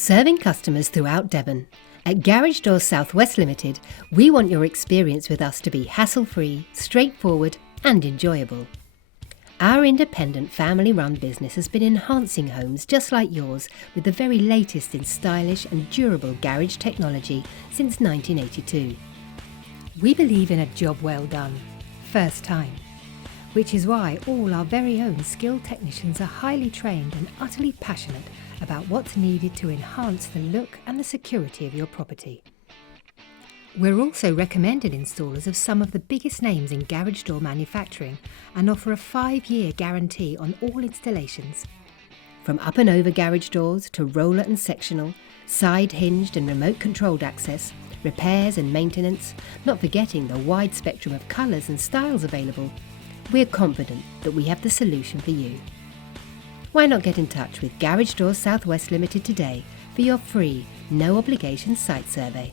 Serving customers throughout Devon. At Garage Doors South West Limited, we want your experience with us to be hassle-free, straightforward and enjoyable. Our independent family-run business has been enhancing homes just like yours with the very latest in stylish and durable garage technology since 1982. We believe in a job well done, first time, which is why all our very own skilled technicians are highly trained and utterly passionate about what's needed to enhance the look and the security of your property. We're also recommended installers of some of the biggest names in garage door manufacturing and offer a 5-year guarantee on all installations. From up and over garage doors to roller and sectional, side hinged and remote controlled access, repairs and maintenance, not forgetting the wide spectrum of colours and styles available, we're confident that we have the solution for you. Why not get in touch with Garage Doors South West Limited today for your free, no obligation site survey?